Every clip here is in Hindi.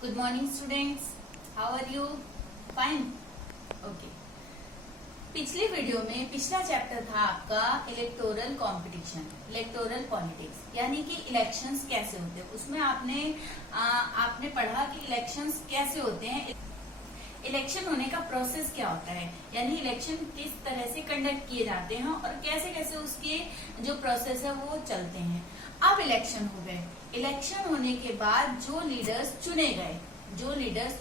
Good morning students. How are you? Fine. Okay. पिछले वीडियो में पिछला चैप्टर था आपका इलेक्टोरल कंपटीशन, इलेक्टोरल पॉलिटिक्स, यानी कि इलेक्शंस कैसे होते हैं। उसमें आपने पढ़ा कि इलेक्शंस कैसे होते हैं, इलेक्शन होने का प्रोसेस क्या होता है, यानी इलेक्शन किस तरह से कंडक्ट किए जाते हैं और कैसे कैसे उसके जो प्रोसेस है वो चलते हैं। अब इलेक्शन हो गए, इलेक्शन होने के बाद जो लीडर्स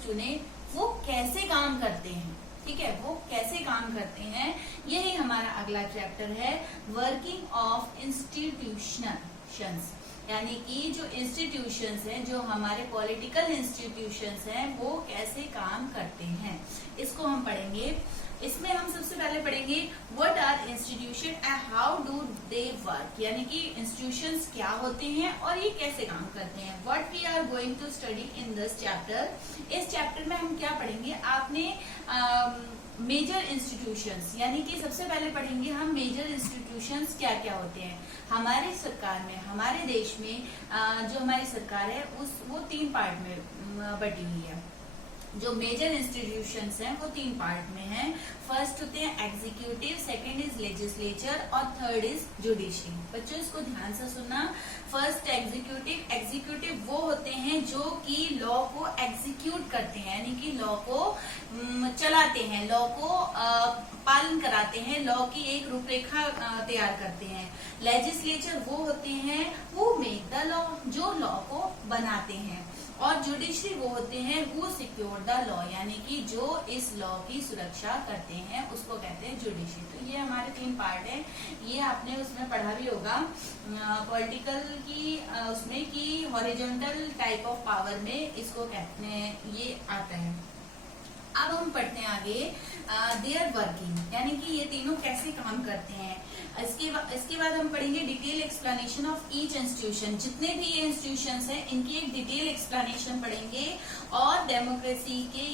चुने वो कैसे काम करते हैं, ठीक है, वो कैसे काम करते हैं, यही हमारा अगला चैप्टर है, वर्किंग ऑफ इंस्टीट्यूशंस, यानी कि जो इंस्टीट्यूशंस हैं, जो हमारे पॉलिटिकल इंस्टीट्यूशंस हैं, वो कैसे काम करते हैं, इसको हम पढ़ेंगे। इसमें हम सबसे पहले पढ़ेंगे what are institution and how do they work, यानी कि इंस्टीट्यूशंस क्या होते हैं और ये कैसे काम करते हैं। What we are going to study in this chapter, इस चैप्टर में हम क्या पढ़ेंगे, आपने मेजर इंस्टीट्यूशंस, यानी कि सबसे पहले पढ़ेंगे हम मेजर इंस्टीट्यूशंस क्या क्या होते हैं। हमारे सरकार में, हमारे देश में जो हमारी सरकार है वो 3 पार्ट में बटी हुई है। जो मेजर इंस्टीट्यूशंस हैं वो 3 पार्ट में हैं। फर्स्ट होते हैं एग्जीक्यूटिव, सेकंड इज लेजिस्लेचर और थर्ड इज जुडिशरी। बच्चों इसको ध्यान से सुनना। फर्स्ट एग्जीक्यूटिव, एग्जीक्यूटिव वो होते हैं जो कि लॉ को एग्जीक्यूट करते हैं, यानी कि लॉ को चलाते हैं, लॉ को पालन कराते हैं, लॉ की एक रूपरेखा तैयार करते हैं। लेजिस्लेचर वो होते हैं वो मेक द लॉ, जो लॉ को बनाते हैं। और जुडिशरी वो होते हैं वो सिक्योर द लॉ, यानी कि जो इस लॉ की सुरक्षा करते हैं उसको कहते हैं जुडिशरी। तो ये हमारे 3 पार्ट है, ये आपने उसमें पढ़ा भी होगा पॉलिटिकल की उसमें कि हॉरिजॉन्टल टाइप ऑफ पावर में इसको कहते हैं, ये आता है। अब हम पढ़ते हैं आगे देयर वर्किंग, यानी कि ये तीनों कैसे काम करते हैं। इसके बाद हम पढ़ेंगे detail explanation of each institution, जितने भी ये इंस्टीट्यूशंस हैं इनकी एक डिटेल एक्सप्लेनेशन पढ़ेंगे और डेमोक्रेसी के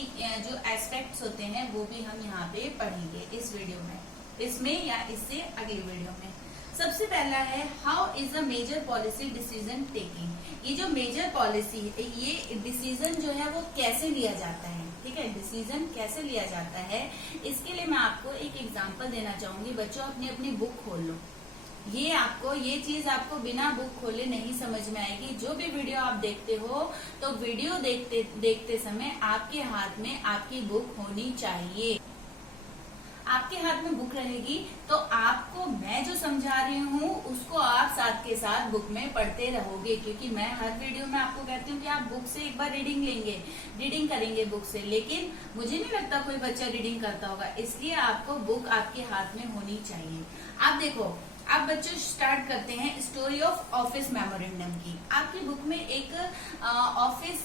जो एस्पेक्ट्स होते हैं वो भी हम यहाँ पे पढ़ेंगे इस वीडियो में, इसमें या इससे अगली वीडियो में। सबसे पहला है how is a major policy decision taking. ये जो मेजर पॉलिसी है, ये डिसीजन जो है वो कैसे लिया जाता है, ठीक है, डिसीजन कैसे लिया जाता है। इसके लिए मैं आपको एक एग्जांपल देना चाहूंगी। बच्चों अपनी बुक खोल लो, ये चीज आपको बिना बुक खोले नहीं समझ में आएगी। जो भी वीडियो आप देखते हो तो वीडियो देखते समय आपके हाथ में आपकी बुक होनी चाहिए। आपके हाथ में बुक रहेगी तो आपको मैं जो समझा रही हूँ उसको आप साथ के साथ बुक में पढ़ते रहोगे, क्योंकि मैं हर वीडियो में आपको कहती हूँ कि आप बुक से एक बार रीडिंग करेंगे बुक से, लेकिन मुझे नहीं लगता कोई बच्चा रीडिंग करता होगा, इसलिए आपको बुक आपके हाथ में होनी चाहिए। आप देखो, अब बच्चों स्टार्ट करते हैं स्टोरी ऑफ ऑफिस मेमोरेंडम की। आपकी बुक में एक ऑफिस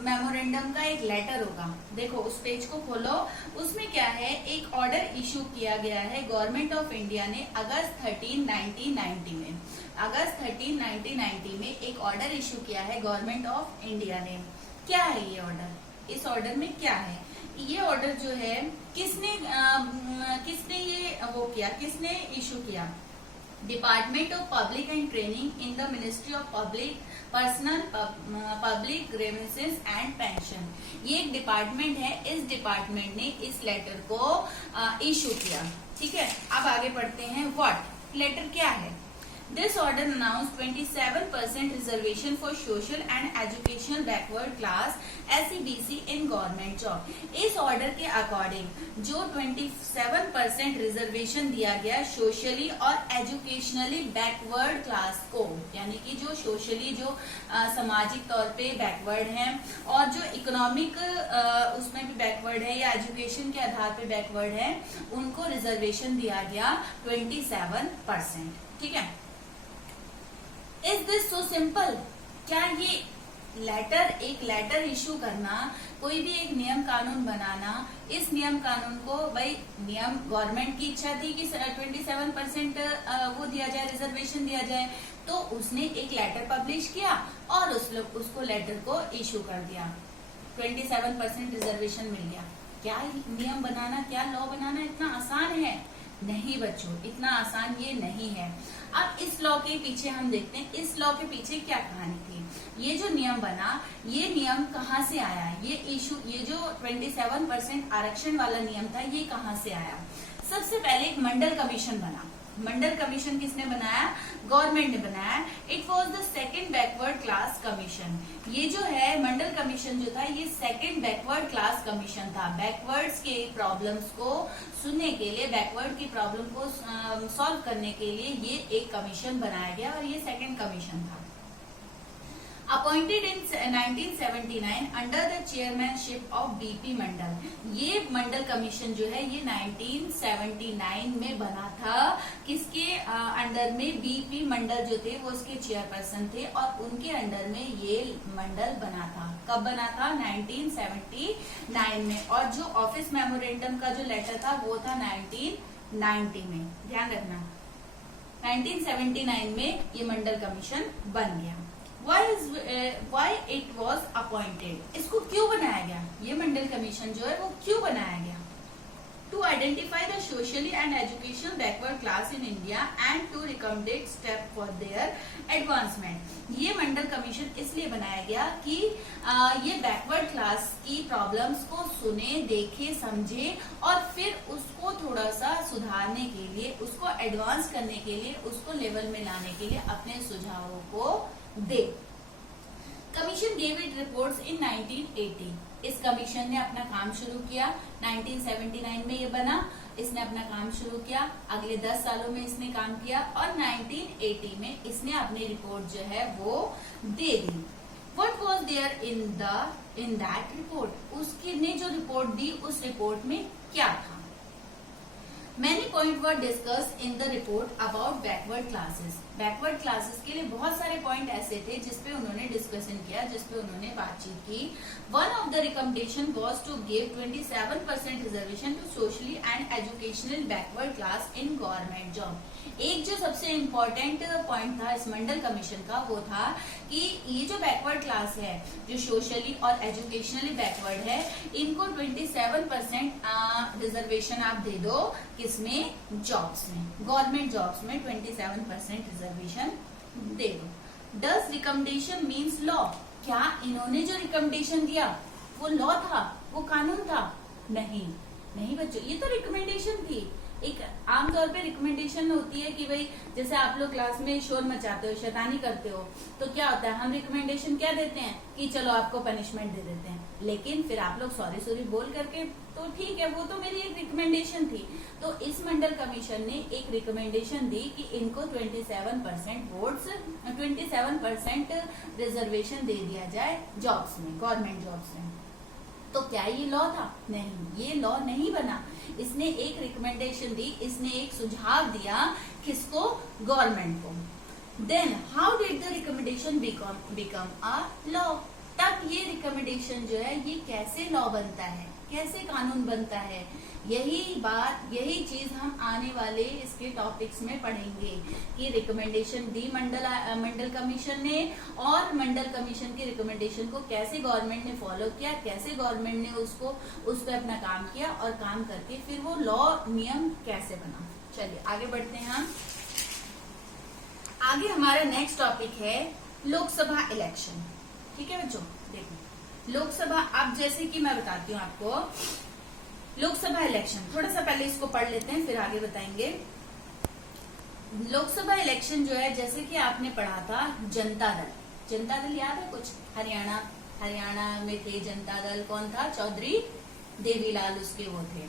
मेमोरेंडम का एक लेटर होगा, देखो उस पेज को खोलो, उसमें क्या है, एक ऑर्डर इशू किया गया है गवर्नमेंट ऑफ इंडिया ने अगस्त 13, 1990 में। अगस्त 13, 1990 में एक ऑर्डर इशू किया है गवर्नमेंट ऑफ इंडिया ने। क्या है ये ऑर्डर, इस ऑर्डर में क्या है, ये ऑर्डर जो है किसने ये वो किया, किसने इशू किया, department of public and training in the ministry of personnel public grievances and pension. ये एक डिपार्टमेंट है, इस डिपार्टमेंट ने इस लेटर को इशू किया, ठीक है। अब आगे बढ़ते हैं, व्हाट लेटर क्या है। This order announced 27% reservation for social and educational backward class SEBC in government job। इस ऑर्डर के अकॉर्डिंग जो 27% रिजर्वेशन दिया गया सोशली और एजुकेशनली बैकवर्ड क्लास को, यानी कि जो सोशली जो सामाजिक तौर पे बैकवर्ड हैं और जो इकोनॉमिक उसमें भी बैकवर्ड है या एजुकेशन के आधार पे बैकवर्ड है, उनको रिजर्वेशन दिया गया 27%, ठीक है। इज दिस सो सिंपल, क्या ये एक लेटर इशू करना, कोई भी एक नियम कानून बनाना, इस नियम कानून को भाई नियम गवर्नमेंट की इच्छा थी कि 27% वो दिया जाए, रिजर्वेशन दिया जाए, तो उसने एक लेटर पब्लिश किया और उसको लेटर को इशू कर दिया, 27% रिजर्वेशन मिल गया। क्या नियम बनाना, क्या लॉ बनाना इतना आसान है? नहीं बच्चों, इतना आसान ये नहीं है। अब इस लॉ के पीछे हम देखते हैं, इस लॉ के पीछे क्या कहानी थी। ये जो नियम बना, ये नियम कहाँ से आया, ये जो 27% आरक्षण वाला नियम था, ये कहाँ से आया? सबसे पहले एक मंडल कमीशन बना। मंडल कमीशन किसने बनाया? गवर्नमेंट ने बनाया। It was the second backward class commission. ये जो है मंडल कमीशन जो था, ये सेकेंड बैकवर्ड क्लास कमीशन था। बैकवर्ड्स के प्रॉब्लम्स को सुनने के लिए, बैकवर्ड की प्रॉब्लम को सॉल्व करने के लिए ये एक कमीशन बनाया गया और ये सेकेंड कमीशन था। Appointed in 1979 under the chairmanship of BP Mandal. ये मंडल कमीशन जो है ये 1979 में बना था। किसके अंडर में? बीपी मंडल जो थे वो उसके चेयरपर्सन थे और उनके अंडर में ये मंडल बना था। कब बना था? 1979 में। और जो ऑफिस मेमोरेंडम का जो लेटर था वो था 1990 में। ध्यान रखना, 1979 में ये मंडल कमीशन बन गया। Why it was appointed? इसको क्यों बनाया गया? ये मंडल कमीशन जो है वो क्यों बनाया गया? To identify the socially and educational backward class in India and to recommend step for their advancement. ये मंडल कमीशन इसलिए बनाया गया कि ये बैकवर्ड क्लास की प्रॉब्लम्स को सुने, देखे, समझे और फिर उसको थोड़ा सा सुधारने के लिए, उसको एडवांस करने के लिए, उसको लेवल में लाने के लिए अपने सुझावों को दे। Commission gave it reports in 1980। इस कमीशन ने अपना काम शुरू किया। 1979 में ये बना, इसने अपना काम शुरू किया। अगले 10 सालों में इसने काम किया और 1980 में इसने अपनी रिपोर्ट जो है वो दे दी। What was there in that report? उसने जो रिपोर्ट दी, उस रिपोर्ट में क्या था? Many points were discussed in the report about backward classes. Backward classes के लिए बहुत सारे पॉइंट ऐसे थे जिसपे उन्होंने डिस्कशन किया, जिसपे उन्होंने बातचीत की। One of the recommendation was to give 27% reservation to socially and educational backward class in government job. एक जो सबसे इम्पोर्टेंट पॉइंट था इस मंडल कमीशन का वो था कि ये जो बैकवर्ड क्लास है, जो सोशली और एजुकेशनली बैकवर्ड है, इनको 27% रिजर्वेशन आप दे दो। किसमें? जॉब्स में, गवर्नमेंट जॉब्स में 27% रिजर्वेशन दे दो। Does recommendation means law? क्या इन्होंने जो रिकमेंडेशन दिया वो लॉ था, वो कानून था? नहीं, नहीं बच्चों, ये तो रिकमेंडेशन थी। एक आमतौर पे रिकमेंडेशन होती है कि भाई जैसे आप लोग क्लास में शोर मचाते हो, शैतानी करते हो, तो क्या होता है, हम रिकमेंडेशन क्या देते हैं कि चलो आपको पनिशमेंट दे देते हैं। लेकिन फिर आप लोग सॉरी बोल करके, तो ठीक है, वो तो मेरी एक रिकमेंडेशन थी। तो इस मंडल कमीशन ने एक रिकमेंडेशन दी कि इनको 27% वोट्स, 27% रिजर्वेशन दे दिया जाए जॉब्स में, गवर्नमेंट जॉब्स में। तो क्या ये लॉ था? नहीं, ये लॉ नहीं बना। इसने एक रिकमेंडेशन दी, इसने एक सुझाव दिया। किसको? गवर्नमेंट को। Then how did the recommendation become a law? तब ये रिकमेंडेशन जो है ये कैसे लॉ बनता है, कैसे कानून बनता है? यही बात, यही चीज हम आने वाले इसके टॉपिक्स में पढ़ेंगे कि रिकमेंडेशन दी मंडल कमीशन ने और मंडल कमीशन की रिकमेंडेशन को कैसे गवर्नमेंट ने फॉलो किया, कैसे गवर्नमेंट ने उस पर अपना काम किया और काम करके फिर वो लॉ, नियम कैसे बना। चलिए आगे बढ़ते हैं हम। आगे हमारा नेक्स्ट टॉपिक है लोकसभा इलेक्शन। ठीक है बच्चों, देखो लोकसभा, अब जैसे कि मैं बताती हूँ आपको लोकसभा इलेक्शन, थोड़ा सा पहले इसको पढ़ लेते हैं फिर आगे बताएंगे। लोकसभा इलेक्शन जो है, जैसे कि आपने पढ़ा था जनता दल, जनता दल याद है कुछ? हरियाणा में थे जनता दल, कौन था? चौधरी देवीलाल उसके वो थे।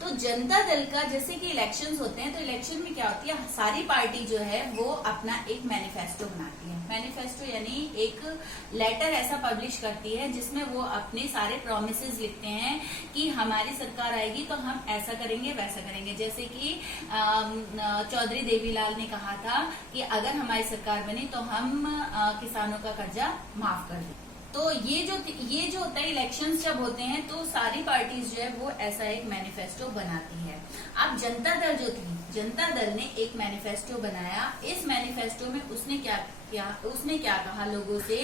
तो जनता दल का जैसे कि इलेक्शंस होते हैं, तो इलेक्शन में क्या होती है, सारी पार्टी जो है वो अपना एक मैनिफेस्टो बनाती है। मैनिफेस्टो यानी एक लेटर ऐसा पब्लिश करती है जिसमें वो अपने सारे प्रोमिसेस लिखते हैं कि हमारी सरकार आएगी तो हम ऐसा करेंगे, वैसा करेंगे। जैसे कि चौधरी देवीलाल ने कहा था कि अगर हमारी सरकार बनी तो हम किसानों का कर्जा माफ कर दें। तो ये जो होता है, इलेक्शंस जब होते हैं तो सारी पार्टीज जो है वो ऐसा एक मैनिफेस्टो बनाती है। अब जनता दल जो थी, जनता दल ने एक मैनिफेस्टो बनाया। इस मैनिफेस्टो में उसने क्या कहा लोगों से?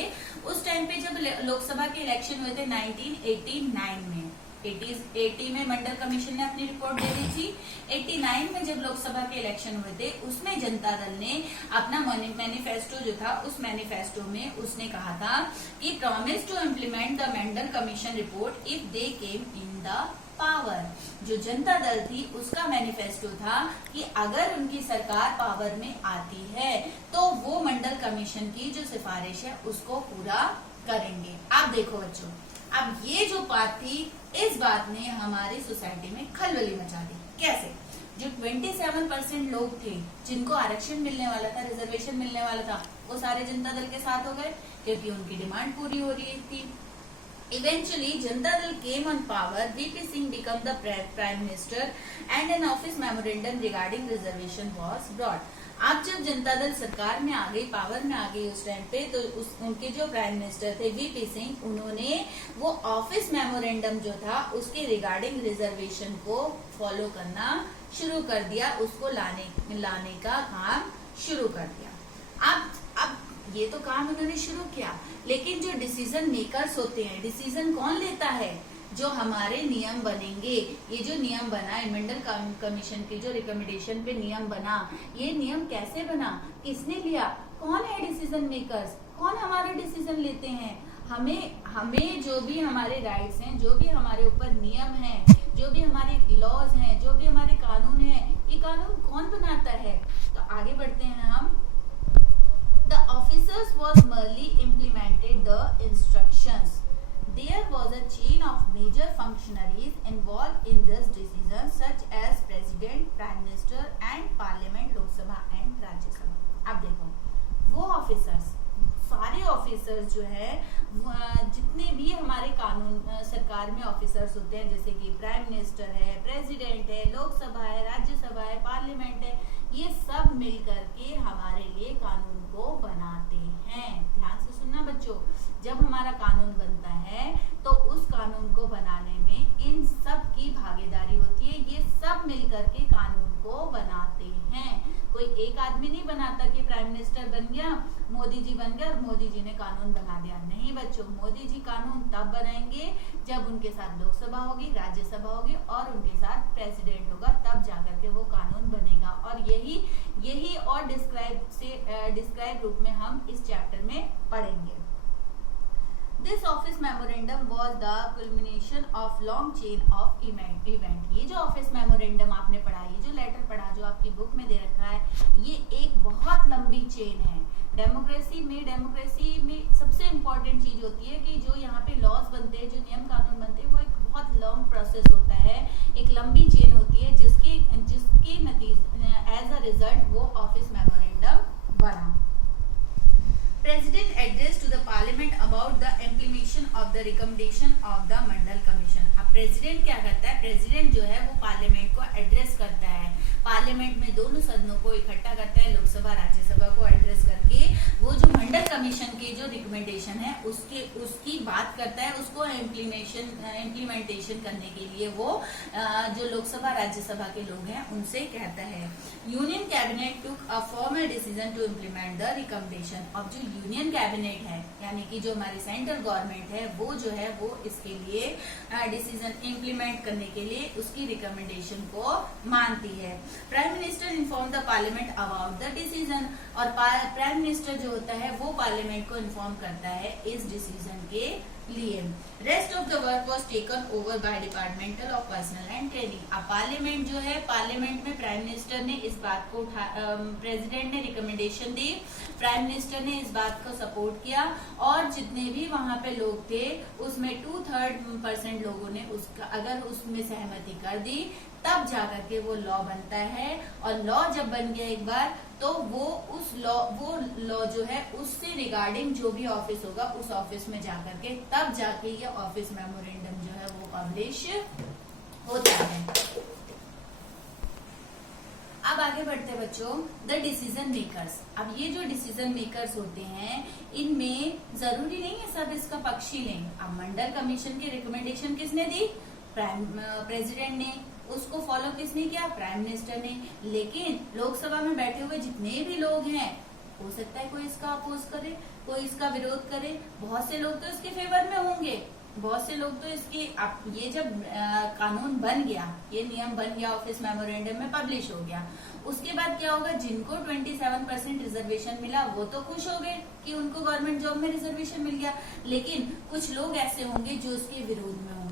उस टाइम पे जब लोकसभा के इलेक्शन हुए थे 1989 में, 80 में मंडल कमीशन ने अपनी रिपोर्ट दे दी थी। 89 में जब लोकसभा के इलेक्शन हुए थे उसमें जनता दल ने अपना मैनिफेस्टो जो था, उस मैनिफेस्टो में उसने कहा था कि promise to implement the Mandal commission report if they came in the power. जो जनता दल थी उसका मैनिफेस्टो था कि अगर उनकी सरकार पावर में आती है तो वो मंडल कमीशन की जो सिफारिश है उसको पूरा करेंगे। आप देखो बच्चों, अब ये जो बात थी, इस बात ने हमारी सोसाइटी में खलबली मचा दी। कैसे? जो 27% लोग थे जिनको आरक्षण मिलने वाला था, रिजर्वेशन मिलने वाला था, वो सारे जनता दल के साथ हो गए क्योंकि उनकी डिमांड पूरी हो रही थी। Eventually, Janata Dal came on power. VP Singh became the Prime Minister and an office memorandum regarding reservation was brought. अब जब जनता दल सरकार में आ गई, पावर में आ गई उस टाइम पे, तो उनके जो प्राइम मिनिस्टर थे वीपी सिंह, उन्होंने वो ऑफिस मेमोरेंडम जो था उसके रिगार्डिंग रिजर्वेशन को फॉलो करना शुरू कर दिया, उसको लाने का काम शुरू कर दिया। अब ये तो काम उन्होंने शुरू किया, लेकिन जो डिसीजन मेकर्स होते हैं, डिसीजन कौन लेता है? जो हमारे नियम बनेंगे, ये जो नियम बना, मंडल कमीशन की जो रिकमेंडेशन पे नियम बना, ये नियम कैसे बना, किसने लिया, कौन है डिसीजन मेकर्स, कौन हमारे डिसीजन लेते हैं? हमें जो भी हमारे राइट्स हैं, जो भी हमारे ऊपर नियम हैं, जो भी हमारे लॉज हैं, जो भी हमारे कानून हैं, ये कानून कौन बनाता है? तो आगे बढ़ते हैं हम। The officers was merely implemented the instructions. There was a chain of major functionaries involved in this decision, such as President, Prime Minister, and Parliament, Lok Sabha and Rajya Sabha. अब देखो, वो ऑफिसर्स, सारे ऑफिसर्स जो है, जितने भी हमारे कानून सरकार में ऑफिसर्स होते हैं, जैसे कि प्राइम मिनिस्टर है, प्रेसिडेंट है, लोकसभा है, राज्यसभा है, पार्लियामेंट है, ये सब मिल करके हमारे लिए कानून को बनाते हैं। ध्यान से सुनना बच्चों, जब हमारा कानून बनता है तो उस कानून को बनाने में इन सब की भागीदारी होती है। ये सब मिल करके कानून को बनाते हैं। कोई एक आदमी नहीं बनाता कि प्राइम मिनिस्टर बन गया, मोदी जी बन गया और मोदी जी ने कानून बना दिया। नहीं बच्चों, मोदी जी कानून तब बनाएंगे जब उनके साथ लोकसभा होगी, राज्यसभा होगी और उनके साथ प्रेसिडेंट होगा, तब जाकर के वो कानून बनेगा। और यही और डिस्क्राइब रूप में हम इस चैप्टर में पढ़ेंगे। This office memorandum was the culmination of long chain of event. ये जो ऑफिस मेमोरेंडम आपने पढ़ा, ये जो लेटर पढ़ा जो आपकी बुक में दे रखा है, ये एक बहुत लंबी चेन है। डेमोक्रेसी में सबसे इम्पोर्टेंट चीज होती है कि जो यहाँ पे लॉज बनते हैं, जो नियम कानून बनते हैं, वो एक बहुत लॉन्ग प्रोसेस होता है, एक लंबी चेन होती है, जिसके नतीजे एज अ रिजल्ट वो ऑफिस मेमोरेंडम बना। President address to the Parliament about the implementation of the recommendation of the Mandal commission. अब प्रेसिडेंट क्या करता है? प्रेसिडेंट जो है वो पार्लियामेंट को एड्रेस करता है, पार्लियामेंट में दोनों सदनों को इकट्ठा करता है, लोकसभा राज्यसभा को एड्रेस करके वो जो मंडल कमीशन की जो रिकमेंडेशन है उसकी बात करता है, उसको इम्प्लीमेंटेशन करने के लिए वो जो लोकसभा राज्यसभा के लोग हैं उनसे कहता है। Union cabinet took a formal decision to implement the recommendation. अब जो यूनियन कैबिनेट है, यानी कि जो हमारी सेंट्रल गवर्नमेंट है, वो जो है वो इसके लिए डिसीजन इम्प्लीमेंट करने के लिए उसकी रिकमेंडेशन को मानती है। Prime minister inform the parliament about the decision, और प्राइम मिनिस्टर जो होता है वो पार्लियामेंट को इन्फॉर्म करता है इस डिसीजन के लिए। Rest of the work was taken over by departmental of personal and training. अब पार्लियामेंट जो है, पार्लियामेंट में प्राइम मिनिस्टर ने इस बात को प्रेसिडेंट ने रिकमेंडेशन दी, प्राइम मिनिस्टर ने इस बात को सपोर्ट किया, और जितने भी वहां पे लोग थे उसमें 2/3% लोगों ने अगर उसमें सहमति कर दी, तब जाकर के वो लॉ बनता है। और लॉ जब बन गया एक बार, तो वो लॉ जो है उससे रिगार्डिंग जो भी ऑफिस होगा उस ऑफिस में जाकर के तब जाके ये ऑफिस मेमोरेंडम जो है वो पब्लिश होता है। अब आगे बढ़ते हैं बच्चों, द डिसीजन मेकर्स। अब ये जो डिसीजन मेकर्स होते हैं, इनमें जरूरी नहीं है सब इसका पक्ष ही लें। अब मंडल कमीशन की रिकमेंडेशन किसने दी? प्रेसिडेंट ने। उसको फॉलो किसने किया? प्राइम मिनिस्टर ने। लेकिन लोकसभा में बैठे हुए जितने भी लोग हैं, हो सकता है कोई इसका अपोज करे, कोई इसका विरोध करे, बहुत से लोग तो इसके फेवर में होंगे, बहुत से लोग तो इसकी ये जब कानून बन गया, ये नियम बन गया, ऑफिस मेमोरेंडम में पब्लिश हो गया, उसके बाद क्या होगा, जिनको 27% रिजर्वेशन मिला वो तो खुश हो गए कि उनको गवर्नमेंट जॉब में रिजर्वेशन मिल गया, लेकिन कुछ लोग ऐसे होंगे जो उसके विरोध में होंगे।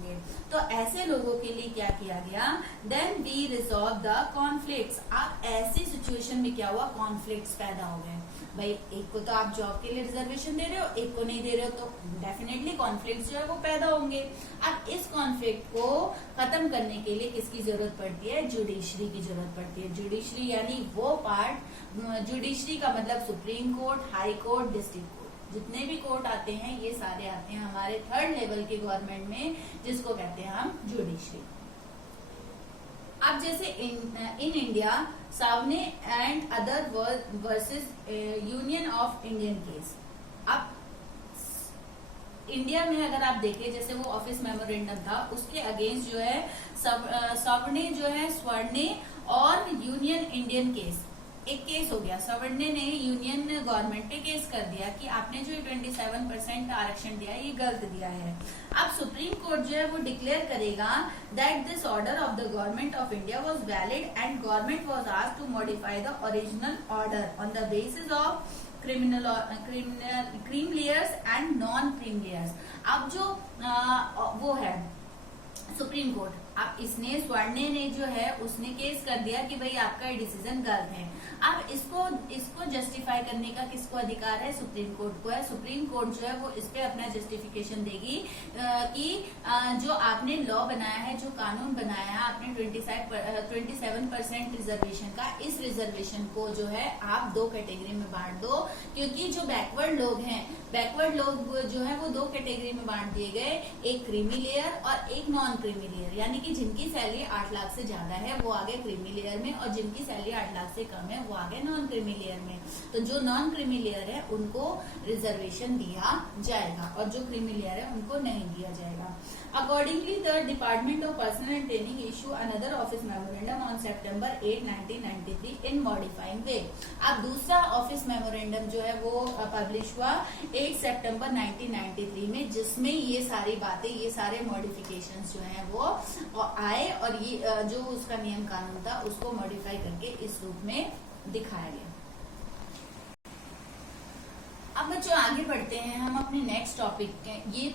तो ऐसे लोगों के लिए क्या किया गया, then we resolve the conflicts. अब ऐसी सिचुएशन में क्या हुआ, कॉन्फ्लिक्ट्स पैदा हो गए। भाई एक को तो आप जॉब के लिए रिजर्वेशन दे रहे हो, एक को नहीं दे रहे हो, तो डेफिनेटली कॉन्फ्लिक्ट जो है वो पैदा होंगे। अब इस कॉन्फ्लिक्ट को खत्म करने के लिए किसकी जरूरत पड़ती है, जुडिशरी की जरूरत पड़ती है। जुडिशरी यानी वो पार्ट, जुडिशरी का मतलब supreme court, high court, district court, जितने भी कोर्ट आते हैं ये सारे आते हैं हमारे थर्ड लेवल के गवर्नमेंट में, जिसको कहते हैं हम जुडिशरी। अब जैसे in India Sawhney and other versus union of Indian case. अब इंडिया में अगर आप देखें, जैसे वो ऑफिस मेमोरेंडम था, उसके अगेंस्ट जो है सावने जो है, स्वर्णे और यूनियन इंडियन केस, एक केस हो गया। सवर्णे ने यूनियन गवर्नमेंट पे केस कर दिया कि आपने जो 27% आरक्षण दिया ये गलत दिया है। अब सुप्रीम कोर्ट जो है वो डिक्लेयर करेगा that this order of the government of India was valid and government was asked to modify the original order on the basis of cream layers and non cream layers. अब जो वो है सुप्रीम कोर्ट, अब इसने, स्वर्णे ने जो है उसने केस कर दिया कि भाई आपका ये डिसीजन गलत है। अब इसको जस्टिफाई करने का किसको अधिकार है, सुप्रीम कोर्ट को है। सुप्रीम कोर्ट जो है वो इस पे अपना जस्टिफिकेशन देगी कि जो आपने लॉ बनाया है, जो कानून बनाया है आपने 27% रिजर्वेशन का, इस रिजर्वेशन को जो है आप दो कैटेगरी में बांट दो, क्योंकि जो बैकवर्ड लोग हैं, बैकवर्ड लोग जो है वो दो कैटेगरी में बांट दिए गए, एक क्रीमी लेयर और एक नॉन क्रीमी लेयर, यानी कि जिनकी सैलरी 8 लाख से ज्यादा है वो आ गए क्रीमी लेयर में, और जिनकी सैलरी 8 लाख से कम है वो आ गए नॉन क्रीमी लेयर में। तो जो नॉन क्रीमी लेयर है उनको रिजर्वेशन दिया जाएगा और जो क्रीमी लेयर है उनको नहीं दिया जाएगा। Accordingly the department of personal and training issue another office memorandum on September 8, 1993 in modifying way. अब दूसरा ऑफिस मेमोरेंडम जो है वो पब्लिश हुआ 8 सितंबर 1993 में, जिसमें ये सारी बातें, ये सारे मॉडिफिकेशंस जो हैं वो आए और ये जो उसका नियम कानून था उसको मॉडिफाई करके इस रूप में दिखाया गया। अब बच्चों आगे बढ़ते हैं हम अपने नेक्स्ट टॉपिक के। ये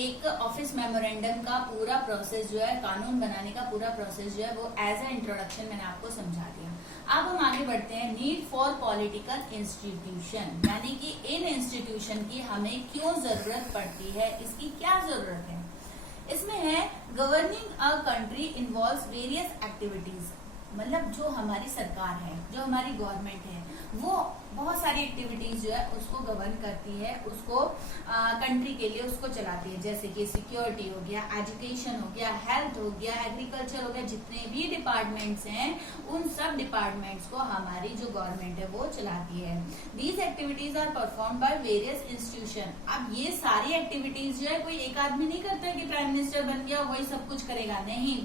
एक ऑफिस मेमोरेंडम का पूरा प्रोसेस जो है, कानून बनाने का पूरा प्रोसेस जो है वो एज ए इंट्रोडक्शन मैंने आपको समझा दिया। अब हम आगे बढ़ते हैं, नीड फॉर पॉलिटिकल इंस्टीट्यूशन, यानी कि इन इंस्टीट्यूशन की हमें क्यों जरूरत पड़ती है, इसकी क्या जरूरत है। इसमें है governing a country involves various activities, मतलब जो हमारी सरकार है, जो हमारी गवर्नमेंट है, वो बहुत सारी एक्टिविटीज जो है उसको गवर्न करती है, उसको कंट्री के लिए उसको चलाती है, जैसे कि सिक्योरिटी हो गया, एजुकेशन हो गया, हेल्थ हो गया, एग्रीकल्चर हो गया, जितने भी डिपार्टमेंट्स हैं उन सब डिपार्टमेंट्स को हमारी जो गवर्नमेंट है वो चलाती है। These activities are perform by various institution. अब ये सारी एक्टिविटीज जो है कोई एक आदमी नहीं करता कि प्राइम मिनिस्टर बन गया वही सब कुछ करेगा, नहीं,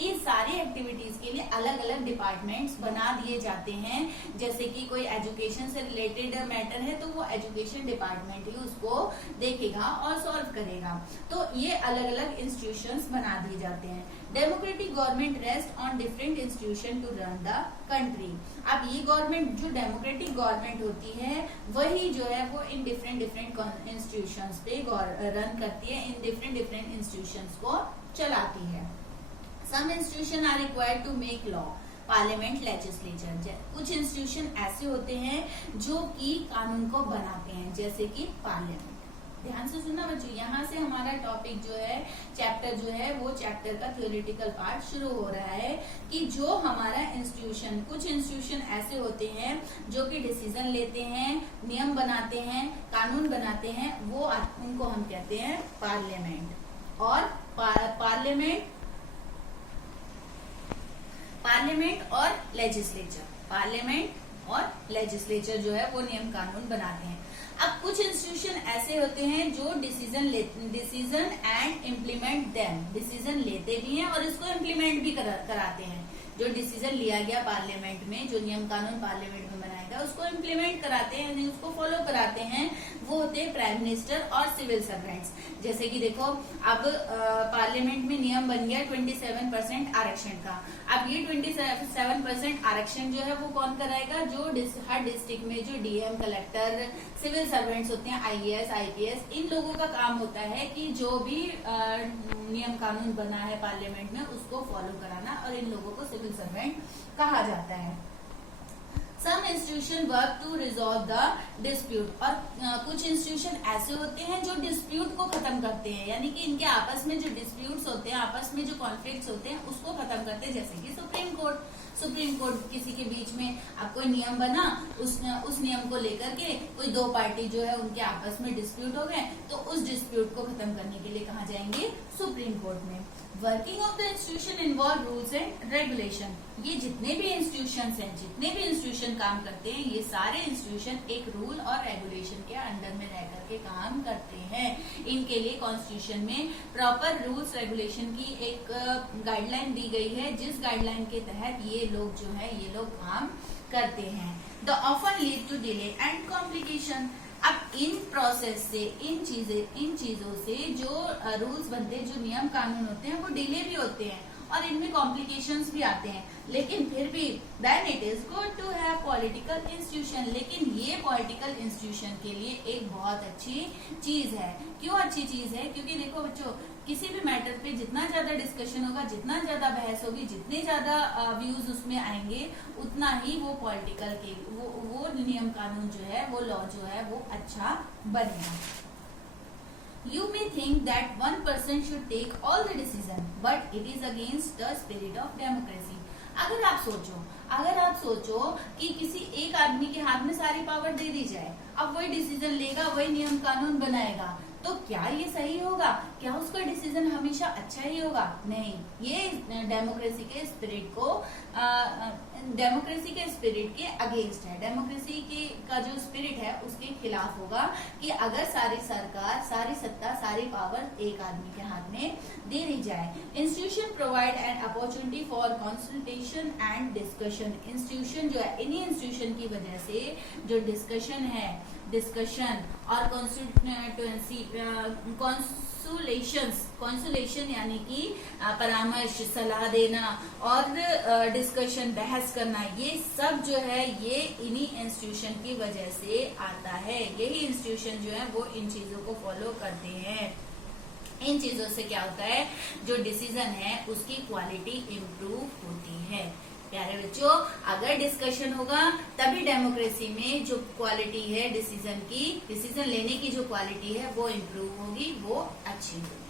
इस सारी एक्टिविटीज के लिए अलग अलग डिपार्टमेंट्स बना दिए जाते हैं। जैसे कि कोई एजुकेशन से रिलेटेड मैटर है तो वो एजुकेशन डिपार्टमेंट ही उसको देखेगा और सॉल्व करेगा। तो ये अलग अलग इंस्टीट्यूशंस बना दिए जाते हैं। Democratic government rest on different institution to run the country. अब ये गवर्नमेंट जो डेमोक्रेटिक गवर्नमेंट होती है वही जो है वो इन डिफरेंट इंस्टीट्यूशंस पे रन करती है, इन डिफरेंट इंस्टीट्यूशंस को चलाती है। Some institutions are required to make law, parliament, legislature. कुछ इंस्टीट्यूशन ऐसे होते हैं जो कि कानून को बनाते हैं, जैसे कि पार्लियामेंट। ध्यान से सुनना बच्चों, यहाँ से हमारा टॉपिक जो है, चैप्टर जो है वो चैप्टर का थ्योरेटिकल पार्ट शुरू हो रहा है कि जो हमारा इंस्टीट्यूशन, कुछ इंस्टीट्यूशन ऐसे होते हैं जो कि डिसीजन लेते हैं, नियम बनाते हैं, कानून बनाते हैं, वो उनको हम कहते हैं पार्लियामेंट। और पार्लियामेंट और लेजिस्लेचर, पार्लियामेंट और लेजिस्लेचर जो है वो नियम कानून बनाते हैं। अब कुछ इंस्टीट्यूशन ऐसे होते हैं जो decision and implement them, decision लेते भी हैं और इसको इम्प्लीमेंट भी कराते हैं। जो डिसीजन लिया गया पार्लियामेंट में, जो नियम कानून पार्लियामेंट में बनाया गवर्नमेंट है उसको इम्प्लीमेंट कराते हैं, यानी उसको फॉलो कराते हैं, वो होते हैं प्राइम मिनिस्टर और सिविल सर्वेंट्स। जैसे कि देखो अब पार्लियामेंट में नियम बन गया 27% आरक्षण का। अब ये 27% आरक्षण जो है वो कौन कराएगा, जो हर डिस्ट्रिक्ट में जो डीएम, कलेक्टर, सिविल सर्वेंट्स होते हैं, आईएएस, आईपीएस, इन लोगों का काम होता है कि जो भी नियम कानून बना है पार्लियामेंट में उसको फॉलो कराना, और इन लोगों को सिविल सर्वेंट कहा जाता है। Some institution work to resolve the dispute, और कुछ इंस्टीट्यूशन ऐसे होते हैं जो डिस्प्यूट को खत्म करते हैं, यानी कि इनके आपस में जो डिस्प्यूट्स होते हैं, आपस में जो कॉन्फ्लिक्ट्स होते हैं उसको खत्म करते हैं। जैसे कि सुप्रीम कोर्ट किसी के बीच में अब कोई नियम बना, उस नियम को लेकर के कोई दो पार्टी जो है उनके आपस में डिस्प्यूट हो गए, तो उस डिस्प्यूट को खत्म करने के लिए कहाँ जाएंगे, सुप्रीम कोर्ट में। Working of the institution involve rules and regulation, ये जितने भी इंस्टीट्यूशंस हैं, जितने भी इंस्टीट्यूशन काम करते हैं, ये सारे इंस्टीट्यूशन एक रूल और रेगुलेशन के अंडर में रह करके काम करते हैं। इनके लिए कॉन्स्टिट्यूशन में प्रॉपर रूल्स रेगुलेशन की एक गाइडलाइन दी गई है, जिस गाइडलाइन के तहत ये लोग जो है ये लोग काम करते हैं। The often lead to delay and complication, अब इन प्रोसेस से, इन चीजों से जो रूल्स बनते हैं, जो नियम कानून होते हैं, वो डिले भी होते हैं और इनमें कॉम्प्लिकेशंस भी आते हैं, लेकिन फिर भी then it is good to have political institution, लेकिन ये पॉलिटिकल इंस्टीट्यूशन के लिए एक बहुत अच्छी चीज है। क्यों अच्छी चीज है, क्योंकि देखो बच्चों, किसी भी मैटर पे जितना ज्यादा डिस्कशन होगा, जितना ज्यादा बहस होगी, जितने ज्यादा व्यूज उसमें आएंगे, उतना ही वो पॉलिटिकल के वो नियम कानून जो है, वो लॉ जो है वो अच्छा बनेगा। You may think that one person should take all the decision, but it is against the spirit of democracy. अगर आप सोचो कि किसी एक आदमी के हाथ में सारी पावर दे दी जाए, अब वही डिसीजन लेगा, वही नियम कानून बनाएगा, तो क्या ये सही होगा? क्या उसका डिसीजन हमेशा अच्छा ही होगा? नहीं, ये डेमोक्रेसी के स्पिरिट के अगेंस्ट है। डेमोक्रेसी का जो स्पिरिट है उसके खिलाफ होगा कि अगर सारी सरकार, सारी सत्ता, सारी पावर एक आदमी के हाथ में दे दी जाए। Institution provide an opportunity for consultation and discussion, institution जो है, इन्हीं इंस्टीट्यूशन की वजह से जो डिस्कशन और कॉन्सुलेशन यानी कि परामर्श, सलाह देना और डिस्कशन, बहस करना, ये सब जो है ये इन्हीं इंस्टीट्यूशन की वजह से आता है। यही इंस्टीट्यूशन जो है वो इन चीजों को फॉलो करते हैं। इन चीजों से क्या होता है, जो डिसीजन है उसकी क्वालिटी इम्प्रूव होती है। प्यारे बच्चों, अगर डिस्कशन होगा तभी डेमोक्रेसी में जो क्वालिटी है डिसीजन लेने की जो क्वालिटी है वो इम्प्रूव होगी, वो अच्छी होगी।